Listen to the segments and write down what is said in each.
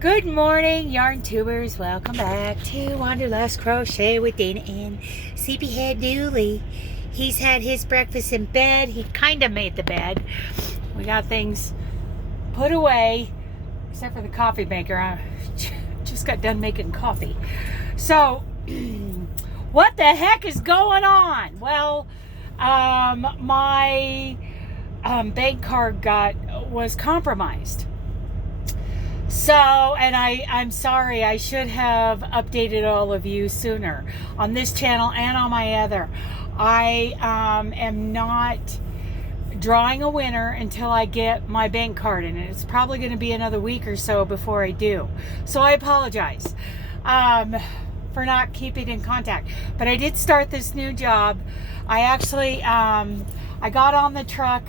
Good morning, yarn tubers. Welcome back to Wanderlust Crochet with Dana and Sleepyhead Dooley. He's had his breakfast in bed. He kind of made the bed. We got things put away, except for the coffee maker. I just got done making coffee. So, what the heck is going on? Well, my bank card was compromised. So, and I'm sorry, I should have updated all of you sooner on this channel and on my other. I am not drawing a winner until I get my bank card in, and it's probably going to be another week or so before I do. So I apologize for not keeping in contact. But I did start this new job. I actually, I got on the truck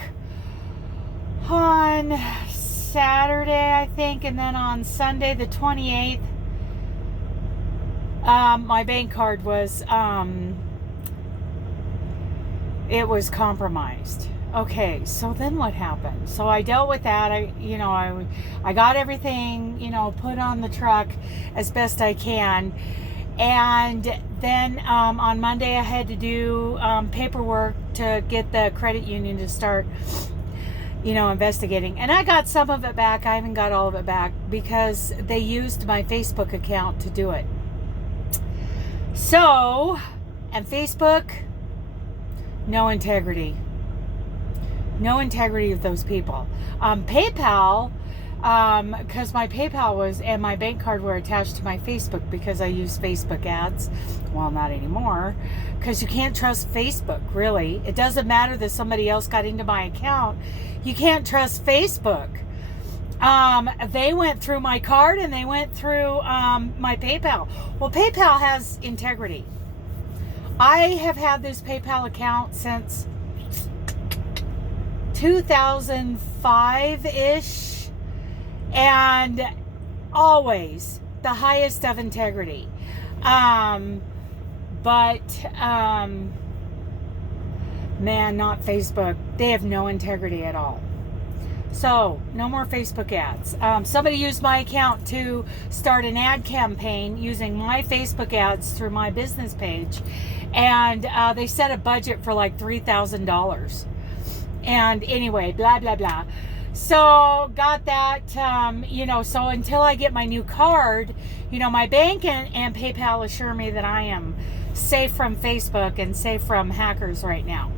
on Saturday, I think, and then on Sunday the 28th, my bank card was it was compromised. Okay, so then what happened? So I dealt with that. I got everything, put on the truck as best I can, and then on Monday I had to do paperwork to get the credit union to start investigating. And I got some of it back. I haven't got all of it back because they used my Facebook account to do it. So, and Facebook, no integrity. No integrity of those people. PayPal, because my PayPal and my bank card were attached to my Facebook because I use Facebook ads. Well, not anymore, because you can't trust Facebook, really. It doesn't matter that somebody else got into my account. You can't trust Facebook. They went through my card and they went through my PayPal. Well, PayPal has integrity. I have had this PayPal account since 2005-ish, and always the highest of integrity. Man, not Facebook. They have no integrity at all. So, no more Facebook ads. Somebody used my account to start an ad campaign using my Facebook ads through my business page, and they set a budget for like $3,000. And anyway, blah, blah, blah. So, got that, so until I get my new card, my bank and PayPal assure me that I am safe from Facebook and safe from hackers right now.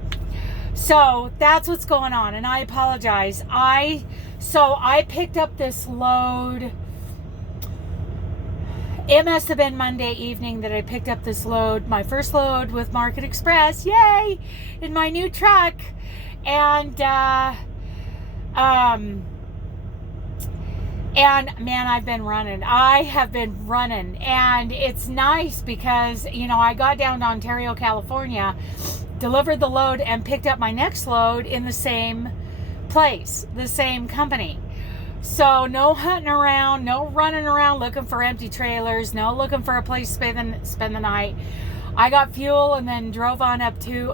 So that's what's going on, and I apologize. I picked up this load. It must have been Monday evening that I picked up this load, my first load with Market Express, yay, in my new truck. And man, I've been running. I have been running, and it's nice because, I got down to Ontario, California, delivered the load, and picked up my next load in the same place, the same company. So no hunting around, no running around looking for empty trailers, no looking for a place to spend the night. I got fuel and then drove on up to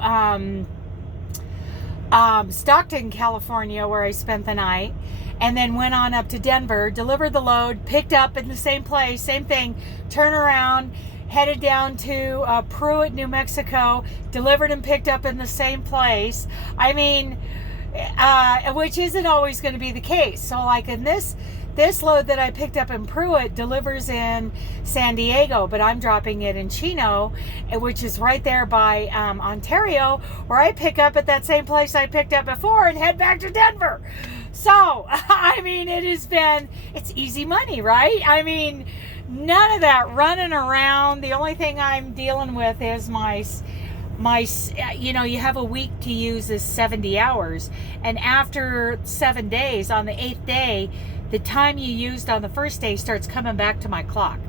Stockton, California, where I spent the night, and then went on up to Denver, delivered the load, picked up in the same place, same thing, turn around, headed down to Pruitt, New Mexico, delivered and picked up in the same place. I mean, which isn't always going to be the case. So like in this load that I picked up in Pruitt delivers in San Diego, but I'm dropping it in Chino, which is right there by Ontario, where I pick up at that same place I picked up before and head back to Denver. So, I mean, it's easy money, right? I mean, none of that running around. The only thing I'm dealing with is my you have a week to use is 70 hours. And after 7 days, on the 8th day, the time you used on the first day starts coming back to my clock.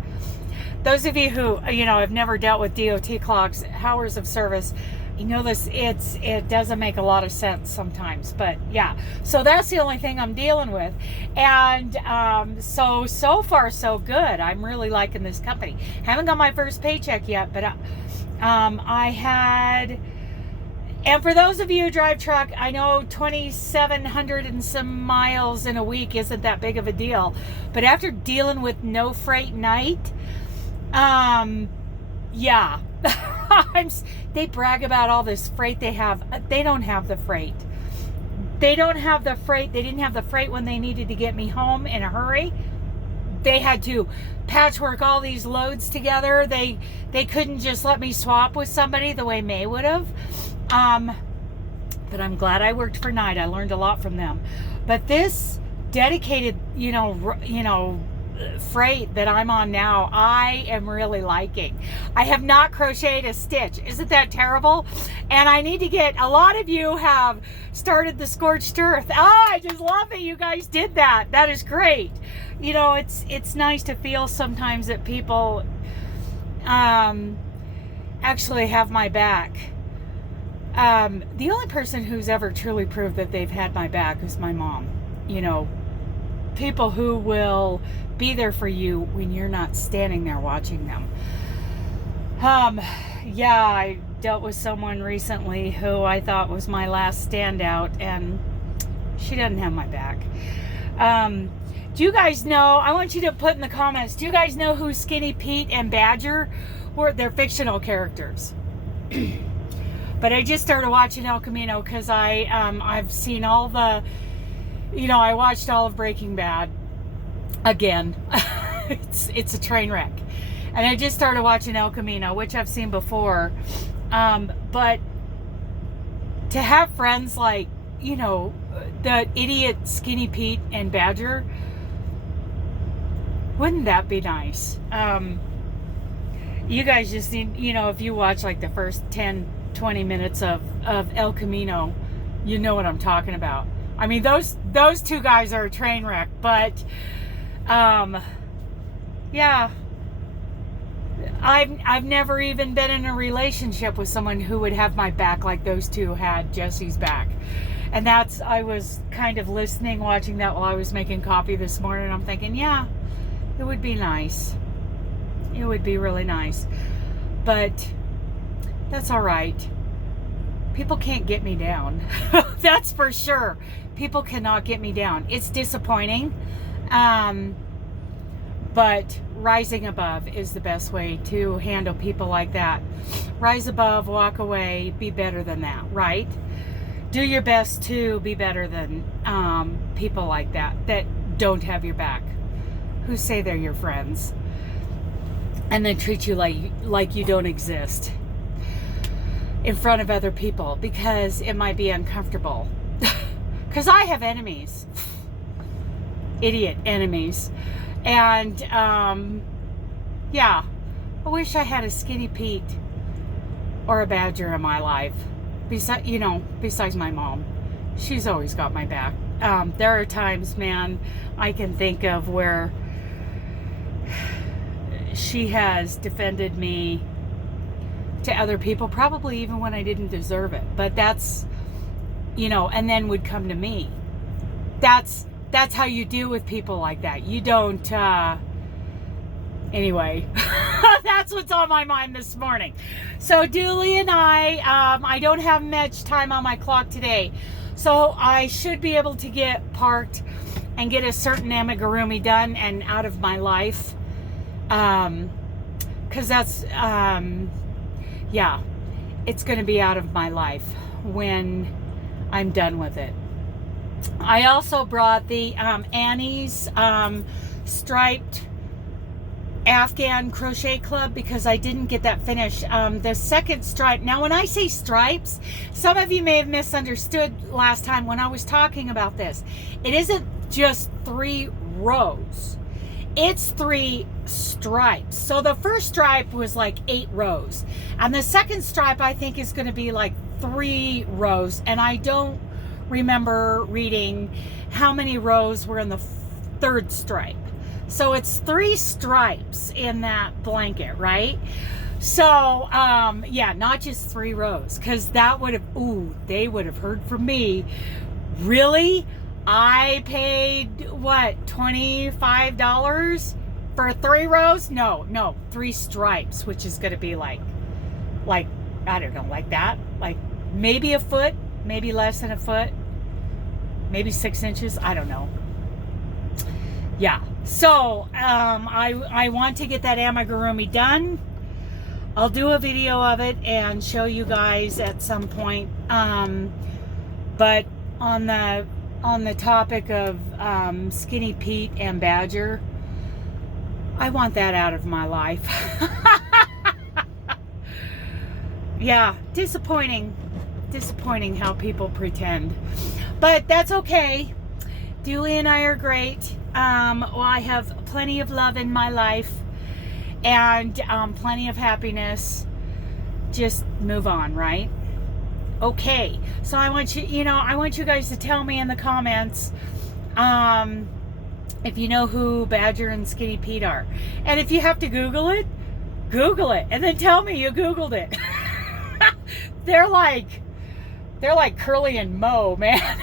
Those of you who, have never dealt with DOT clocks, hours of service, it doesn't make a lot of sense sometimes, but yeah. So that's the only thing I'm dealing with. And so far so good. I'm really liking this company. Haven't got my first paycheck yet, but I had And for those of you who drive truck, I know 2,700 and some miles in a week isn't that big of a deal. But after dealing with no freight night, yeah. They brag about all this freight they have. They don't have the freight. They don't have the freight. They didn't have the freight when they needed to get me home in a hurry. They had to patchwork all these loads together. They couldn't just let me swap with somebody the way May would have. But I'm glad I worked for Night. I learned a lot from them. But this dedicated, freight that I'm on now, I am really liking. I have not crocheted a stitch. Isn't that terrible? And I need to get, a lot of you have started the scorched earth. I just love that you guys did that. That is great. It's nice to feel sometimes that people actually have my back. The only person who's ever truly proved that they've had my back is my mom. People who will be there for you when you're not standing there watching them. Yeah, I dealt with someone recently who I thought was my last standout, and she doesn't have my back. Do you guys know, I want you to put in the comments, do you guys know who Skinny Pete and Badger were? They're fictional characters. But I just started watching El Camino because I've seen all the, I watched all of Breaking Bad again. It's a train wreck. And I just started watching El Camino, which I've seen before. But to have friends like, the idiot Skinny Pete and Badger, wouldn't that be nice? You guys just need, if you watch like the first 10-20 minutes of El Camino, you know what I'm talking about. I mean, those two guys are a train wreck, but yeah, I've never even been in a relationship with someone who would have my back like those two had Jesse's back. And I was kind of listening, watching that while I was making coffee this morning. I'm thinking, yeah, it would be nice. It would be really nice. But that's all right. People can't get me down. That's for sure. People cannot get me down. It's disappointing. But rising above is the best way to handle people like that. Rise above, walk away, be better than that, right? Do your best to be better than people like that don't have your back, who say they're your friends, and then treat you like you don't exist in front of other people because it might be uncomfortable. Because I have enemies, idiot enemies, and yeah, I wish I had a Skinny Pete or a Badger in my life. Besides my mom, she's always got my back. There are times, man, I can think of where she has defended me to other people, probably even when I didn't deserve it. But that's, and then would come to me. That's how you deal with people like that. You don't, anyway, that's what's on my mind this morning. So Dooley and I don't have much time on my clock today. So I should be able to get parked and get a certain amigurumi done and out of my life. Cause that's, yeah, it's going to be out of my life when I'm done with it. I also brought the Annie's striped Afghan crochet club because I didn't get that finished. The second stripe, now when I say stripes, some of you may have misunderstood last time when I was talking about this. It isn't just 3 rows, it's 3 stripes. So the first stripe was like 8 rows, and the second stripe I think is going to be like 3 rows, and I don't remember reading how many rows were in the third stripe. So it's 3 stripes in that blanket, right? So yeah, not just 3 rows, because that would have, they would have heard from me. Really? I paid what, $25 for 3 rows? No, 3 stripes, which is going to be like I don't know, like that, like maybe a foot, maybe less than a foot, maybe 6 inches. I don't know. Yeah. So I want to get that amigurumi done. I'll do a video of it and show you guys at some point. But on the topic of Skinny Pete and Badger, I want that out of my life. Yeah, disappointing how people pretend, but that's okay. Dooley and I are great. Well, I have plenty of love in my life and plenty of happiness. Just move on, right? Okay, so I want you guys to tell me in the comments if you know who Badger and Skinny Pete are. And if you have to Google it, and then tell me you Googled it. They're like Curly and Moe, man.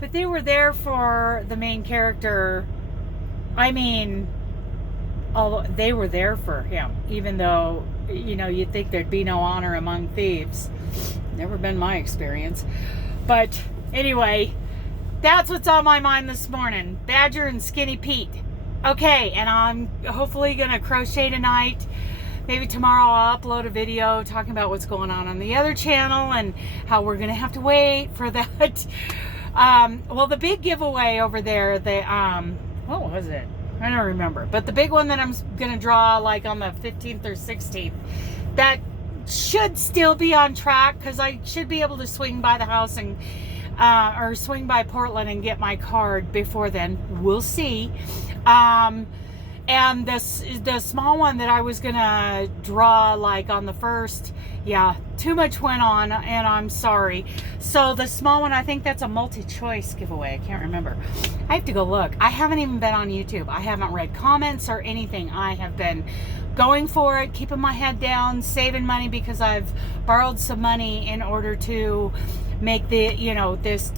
But they were there for the main character. I mean, although they were there for him, even though, you'd think there'd be no honor among thieves. Never been my experience. But anyway, that's what's on my mind this morning. Badger and Skinny Pete. Okay, and I'm hopefully going to crochet tonight. Maybe tomorrow I'll upload a video talking about what's going on the other channel and how we're going to have to wait for that. Well, the big giveaway over there, what was it? I don't remember. But the big one that I'm going to draw like on the 15th or 16th, that should still be on track because I should be able to swing by the house and or swing by Portland and get my card before then. We'll see. And the small one that I was gonna draw like on the 1st, yeah, too much went on and I'm sorry. So the small one, I think that's a multi-choice giveaway. I can't remember. I have to go look. I haven't even been on YouTube. I haven't read comments or anything. I have been going for it, keeping my head down, saving money because I've borrowed some money in order to make the, this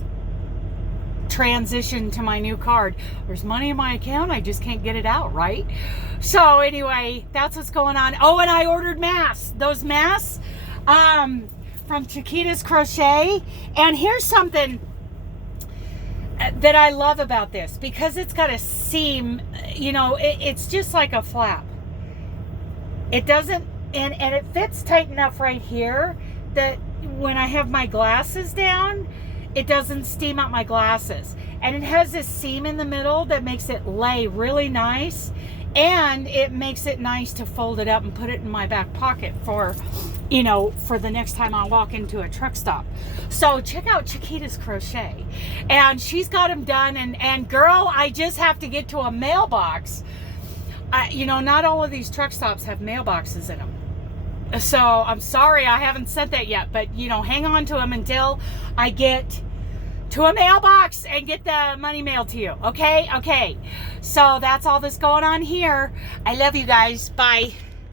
transition to my new card. There's money in my account, I just can't get it out, right? So anyway, that's what's going on. Oh, and I ordered masks. Those masks from Chiquita's Crochet. And here's something that I love about this, because it's got a seam, it's just like a flap. It doesn't, and it fits tight enough right here that when I have my glasses down, it doesn't steam out my glasses. And it has this seam in the middle that makes it lay really nice. And it makes it nice to fold it up and put it in my back pocket for, for the next time I walk into a truck stop. So check out Chiquita's Crochet. And she's got them done. And girl, I just have to get to a mailbox. Not all of these truck stops have mailboxes in them. So I'm sorry I haven't sent that yet, but hang on to them until I get to a mailbox and get the money mailed to you. Okay. So that's all that's going on here. I love you guys. Bye.